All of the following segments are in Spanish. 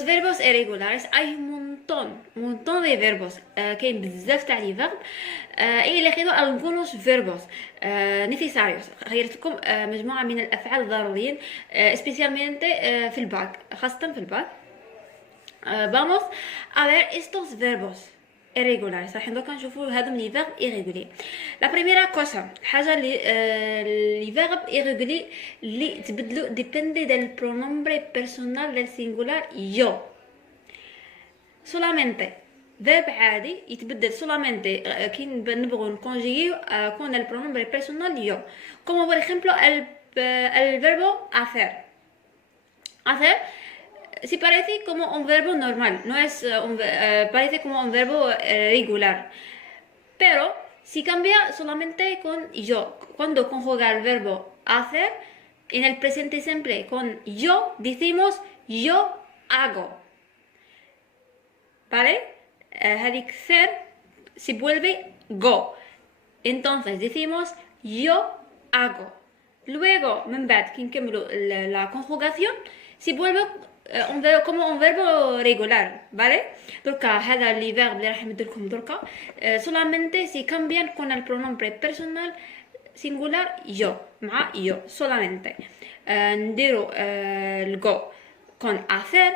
Los verbos irregulares hay un montón de verbos كاين بزاف تاع لي verb y elegido algunos verbos necesarios خيرتكم مجموعة من الأفعال الضروريين especialmente في الباك خاصة في الباك. Vamos a ver estos verbos irregulares. راح ندوكا نشوفوا هذوم لي verb irréguliers. La primera cosa الحاجة لي verb irréguliers اللي تبدلوا depende del pronombre personal del singular yo. solamente verb عادي يتبدل solamente كي نبغوا نكونجيو كون el pronombre personal yo, como por ejemplo el verbo hacer. hacer si parece como un verbo normal, no es parece como un verbo regular, pero si cambia solamente con yo. Cuando conjuga el verbo hacer en el presente simple con yo, decimos yo hago, ¿vale? هذيك ser se vuelve go, entonces decimos yo hago. Luego من بعد كي نكملوا la conjugación se vuelve como un verbo regular, ¿vale? دركا هذا لي verb اللي راح نمدلكم دركا solamente si cambian con el pronombre personal singular yo مع yo solamente. نديرو الgo con hacer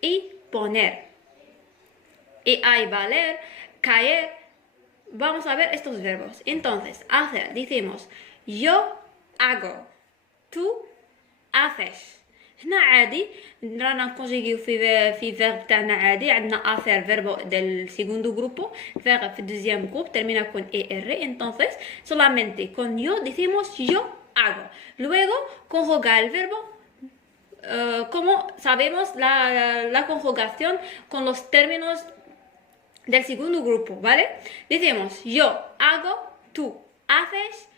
y poner y hay valer, caer. Vamos a ver estos verbos. Entonces, hacer, decimos yo hago, tú haces. هنا عادي رانا نكونجيغيو في فيرب تاعنا عادي. عندنا hacer verbo del segundo grupo, verbo في deuxième groupe termina con er. Entonces solamente con yo decimos yo hago. Luego conjugar el verbo como sabemos la conjugación con los términos del segundo grupo, ¿vale? Decimos yo hago, tú haces,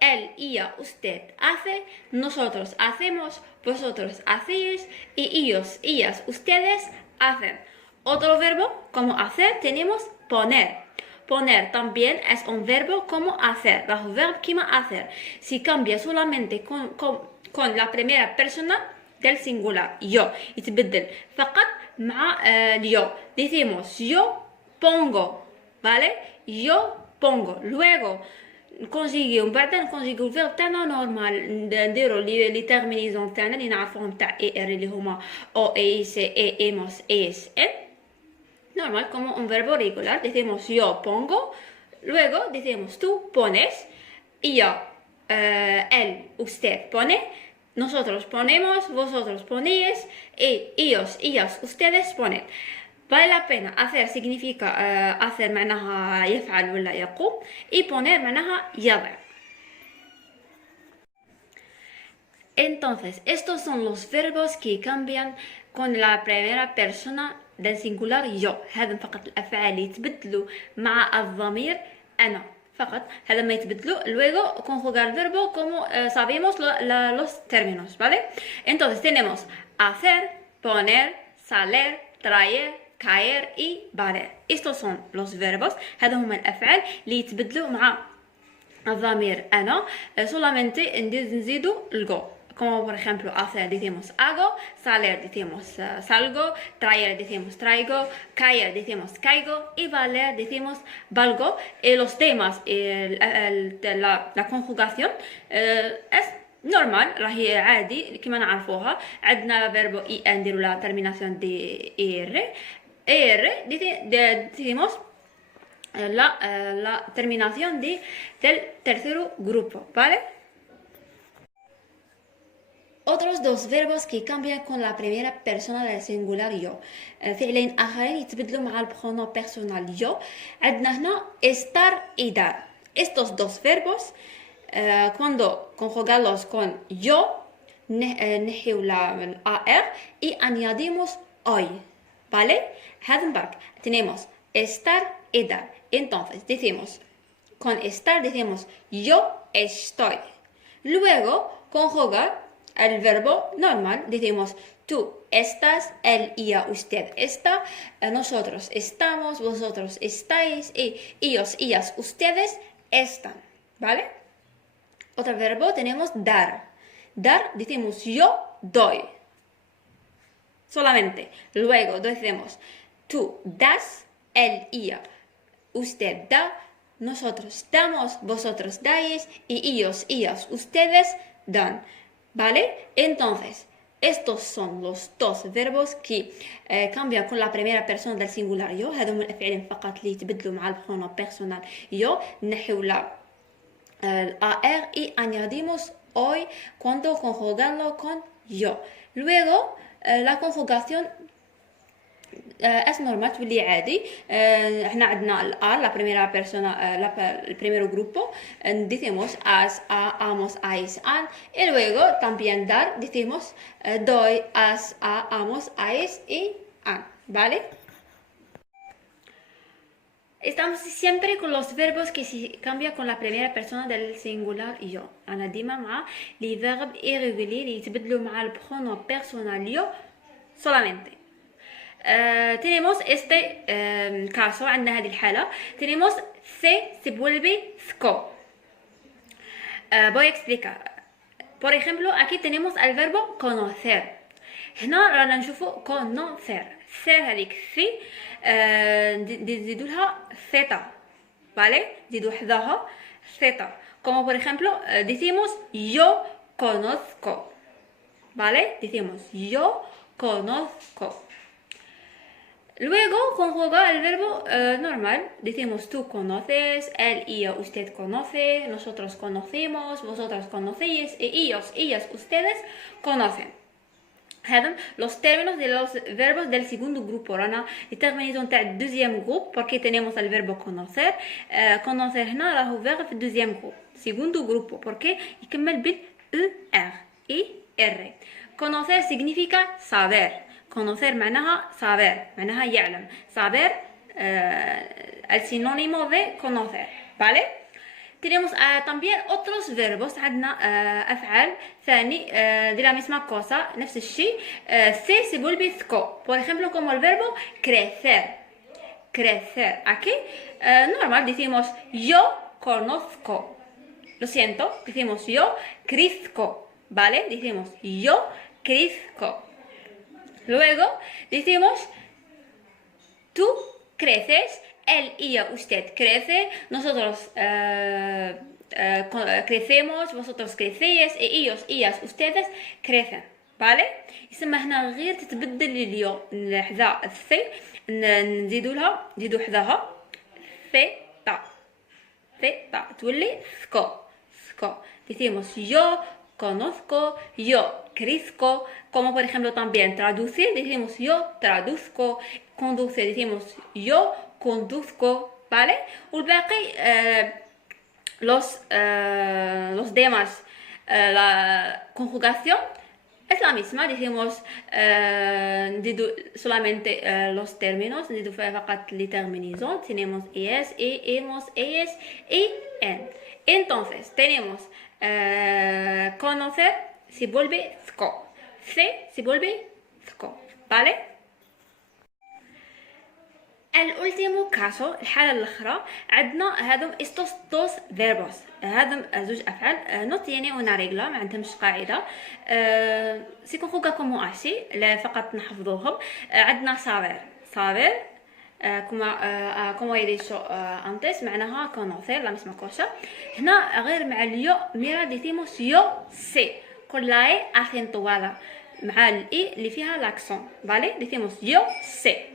él, ella, usted hace, nosotros hacemos, vosotros hacéis y ellos, ellas, ustedes hacen. Otro verbo como hacer tenemos poner. Poner también es un verbo como hacer, bajo verbo como hacer. Si cambia solamente con la primera persona del singular yo يتبدل فقط مع اليو. Decimos yo pongo, ¿vale? Yo pongo. Luego نكونجيغيو من بعد نكونجيغيو الفيرب تاعنا نورمال نديرو لي تيرمينيزون تاعنا اللي نعرفوهم تاع اي ار اللي هما او اي سي اي ايموس اس ان normal como un verbo regular. Decimos yo pongo, luego decimos tú pones, ella, él, usted pone, nosotros ponemos, vosotros ponéis y ellos, ellas, ustedes ponen. Vale la pena. Hacer significa hacer معناها يفعل ولا يقوم y poner معناها يضع. Entonces, estos son los verbos que cambian con la primera persona del singular yo. هذا فقط الأفعال يتبدلوا مع الضمير أنا فقط. هذا ما يتبدلوا. Luego conjugar el verbo como sabemos los términos, ¿vale? Entonces tenemos hacer, poner, salir, traer, caer y valer. Estos son los verbos. هذا هما الأفعال اللي يتبدلوا مع الضمير أنا solamente نزيدوا الgo. Como por ejemplo hacer decimos hago, salir decimos salgo, traer decimos traigo, caer decimos caigo y valer decimos valgo. Y los temas la conjugación es normal راهي عادي كما نعرفوها. عندنا verbo i نديرو la terminación de er decimos la terminación del tercer grupo, ¿vale? Otros dos verbos que cambian con la primera persona del singular yo. فعلين آخرين يتبدلوا مع البرونون بيرسونال yo. عندنا هنا estar y dar. Estos dos verbos cuando conjugarlos con yo نحيو la AR y añadimos hoy, ¿vale? Hadenberg tenemos estar y dar. Entonces decimos con estar decimos yo estoy. Luego conjugar el verbo normal decimos tú estás, él, ella, usted está, nosotros estamos, vosotros estáis y ellos, ellas, ustedes están, ¿vale? Otro verbo tenemos dar. Dar decimos yo doy. solamente. Luego decimos, tú das, él, ella, usted da, nosotros damos, vosotros dais y ellos, ellas, ustedes dan, ¿vale? Entonces, estos son los dos verbos que cambian con la primera persona del singular yo. هذوم الأفعال فقط اللي يتبدلوا مع البرونون بيرسونال yo. نحو la AR y añadimos hoy cuando conjugarlo con yo. Luego, la conjugación es normal تولي عادي. احنا عندنا الار la primera persona, el primer grupo, decimos as, a, amos, ais, an, y luego también dar, decimos doy, as, a, amos, ais y an, ¿vale? Estamos siempre con los verbos que se cambian con la primera persona del singular yo. أنا ديما مع les verbes irréguliers اللي يتبدلوا مع البرونون بيرسونال yo solamente. tenemos este caso, عندنا هذه الحالة. tenemos se vuelve sco. voy a explicar. por ejemplo, aquí tenemos el verbo conocer. هنا رانا نشوفوا conocer. ser هذيك سي نزيدوا لها ثيتا. ¿vale? نزيدوا حداها ثيتا. como por ejemplo, decimos yo conozco. ¿vale? decimos yo conozco. Luego conjuga el verbo normal. Decimos tú conoces, él, ella, usted conoce, nosotros conocemos, vosotros conocéis y ellos, ellas, ustedes conocen. هذم los términos de los verbos del segundo grupo. رانا الترمينيزون تاع الدوزيام جروب porque tenemos el verbo conocer. conocer هنا راهو verbe في الدوزيام جروب segundo grupo porque يكمل بال er y r. conocer significa saber. conocer معناها saber, معناها يعلم. saber el sinónimo de conocer, ¿vale? tenemos también otros verbos. عندنا أفعال ثاني de la misma cosa, نفس الشيء. se vuelve sco. por ejemplo, como el verbo crecer. crecer. aquí normal decimos yo conozco. lo siento, decimos yo crezco, ¿vale? decimos yo crezco. Luego decimos tú creces, él, ella, usted crece, nosotros crecemos, vosotros crecéis y ellos, ellas, ustedes crecen. ¿vale? يسمى هنا غير تتبدل اليو حذا الثي نزيدوا لها نزيدوا حذاها ثيتا ثيتا تولي سكو سكو. decimos yo conozco, yo crezco, como por ejemplo también traducir, decimos yo traduzco, conducir, decimos yo conduzco, ¿vale? والباقي los demás, la conjugación es la misma, decimos solamente los términos, فقط les terminaisons, tenemos es, hemos, es y en. Entonces tenemos conocer se vuelve sco, se vuelve sco, ¿vale? el último caso الحالة الأخرى عندنا هذم estos dos verbos. هذم زوج أفعال no tiene una regla, ما عندهمش قاعدة. سي conjuga como así, لا فقط نحفظوهم. عندنا saber saber como he dicho antes معناها conocer, la misma cosa. هنا غير مع اليو mira decimos yo sé con la e acentuada مع الاي اللي فيها l'accent, ¿vale? decimos yo sé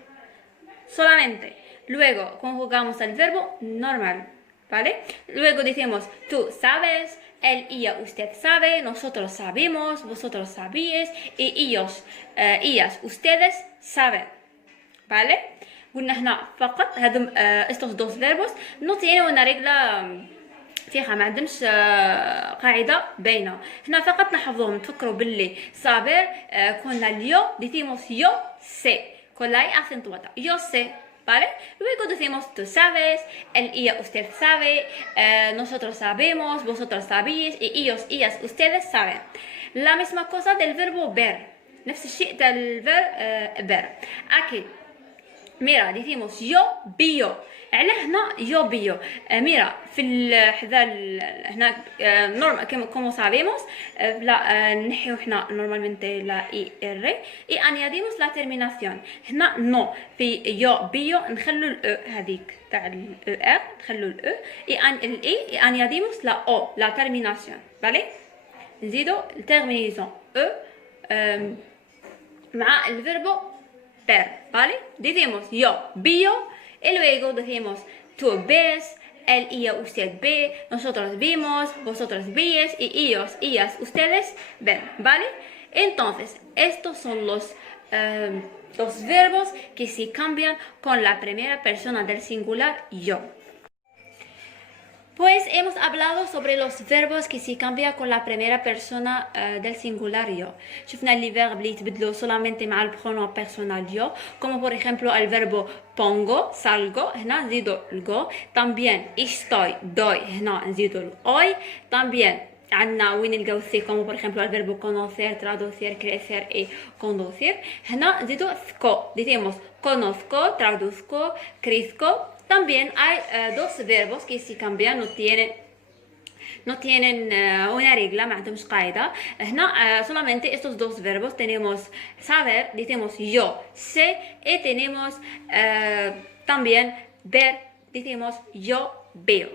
solamente. Luego conjugamos el verbo normal, ¿vale? Luego decimos tú sabes, él, ella, usted sabe, nosotros sabemos, vosotros sabéis y ellos, ellas, ustedes saben, ¿vale? قلنا هنا فقط هذم estos dos verbos no tienen una regla فيها، ما عندهمش قاعده باينه. هنا فقط نحفظوهم نفكروا باللي صابر كنا اليو decimos yo sé con la i acentuada yo sé, ¿vale? luego decimos tú sabes, él, ella, usted sabe, nosotros sabemos, vosotros sabéis y ellos, ellas, ustedes saben. la misma cosa del verbo ver, نفس الشيء del verbo ver. aquí mira decimos yo veo, على هنا yo veo. Mira, هنا normal, como sabemos, نحيو هنا normalmente la IR y añadimos la terminación. هنا no, في yo veo نخلو ال E هذيك تاع ال ER نخلو ال E y añadimos la O, la terminación, ¿vale? نزيدو terminaison E مع el verbo ver, ¿vale? Decimos yo veo y luego decimos tú ves, él, ella, usted ve, nosotros vimos, vosotros veis y ellos, ellas, ustedes ven, ¿vale? Entonces, estos son los verbos que se cambian con la primera persona del singular yo. Pues hemos hablado sobre los verbos que se cambian con la primera persona del singular yo. شفنا les verbes اللي يتبدلوا solamente مع el pronom personnel yo, como por ejemplo el verbo pongo, salgo, هنا نزيدو el go. También estoy, doy, هنا نزيدو el hoy. También عندنا وين نلقاو سي como por ejemplo el verbo conocer, traducir, crecer y conducir. هنا نزيدو ثقو. Decimos conozco, traduzco, crezco. También hay dos verbos que se cambian, no tienen una regla, ما عندهمش قاعدة. هنا solamente estos dos verbos tenemos saber, decimos yo sé, y tenemos también ver, decimos yo veo.